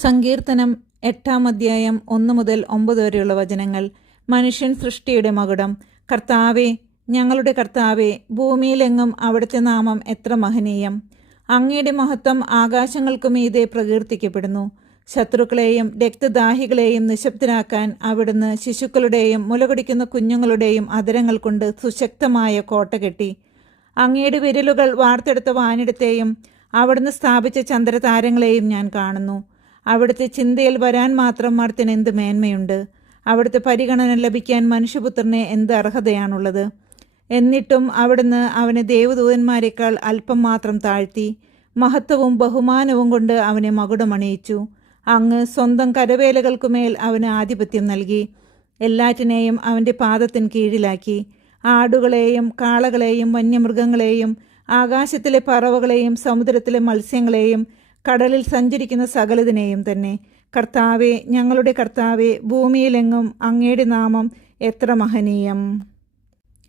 സങ്കീർത്തനം 8-ാം അധ്യായം 1 മുതൽ 9 വരെയുള്ള വചനങ്ങൾ. മനുഷ്യൻ സൃഷ്ടിയുടെ മകുടം. കർത്താവേ, ഞങ്ങളുടെ കർത്താവേ, ഭൂമിയിലെങ്ങും അവിടുത്തെ നാമം എത്ര മഹനീയം! അങ്ങയുടെ മഹത്വം ആകാശങ്ങൾക്കു മീതെ പ്രകീർത്തിക്കപ്പെടുന്നു. ശത്രുക്കളെയും രക്തദാഹികളെയും നിശബ്ദരാക്കാൻ അവിടുന്ന് ശിശുക്കളുടെയും മുലകുടിക്കുന്ന കുഞ്ഞുങ്ങളുടെയും അധരങ്ങൾ കൊണ്ട് സുശക്തമായ കോട്ട കെട്ടി. അങ്ങയുടെ വിരലുകൾ വാർത്തെടുത്ത വാനിടത്തെയും അവിടുന്ന് സ്ഥാപിച്ച ചന്ദ്രതാരങ്ങളെയും ഞാൻ കാണുന്നു. അവിടുത്തെ ചിന്തയിൽ വരാൻ മാത്രം മർത്തിന് എന്ത് മേന്മയുണ്ട്! അവിടുത്തെ പരിഗണന ലഭിക്കാൻ മനുഷ്യപുത്രന് എന്ത് അർഹതയാണുള്ളത്! എന്നിട്ടും അവിടുന്ന് അവനെ ദേവദൂതന്മാരെക്കാൾ അല്പം മാത്രം താഴ്ത്തി. മഹത്വവും ബഹുമാനവും കൊണ്ട് അവനെ മകുടമണിയിച്ചു. അങ്ങ് സ്വന്തം കരവേലകൾക്കുമേൽ അവന് ആധിപത്യം നൽകി. എല്ലാറ്റിനെയും അവൻ്റെ പാദത്തിന് കീഴിലാക്കി. ആടുകളെയും കാളകളെയും വന്യമൃഗങ്ങളെയും ആകാശത്തിലെ പറവകളെയും സമുദ്രത്തിലെ മത്സ്യങ്ങളെയും കടലിൽ സഞ്ചരിക്കുന്ന സകലതിനെയും തന്നെ. കർത്താവേ, ഞങ്ങളുടെ കർത്താവേ, ഭൂമിയിലെങ്ങും അങ്ങയുടെ നാമം എത്ര മഹനീയം!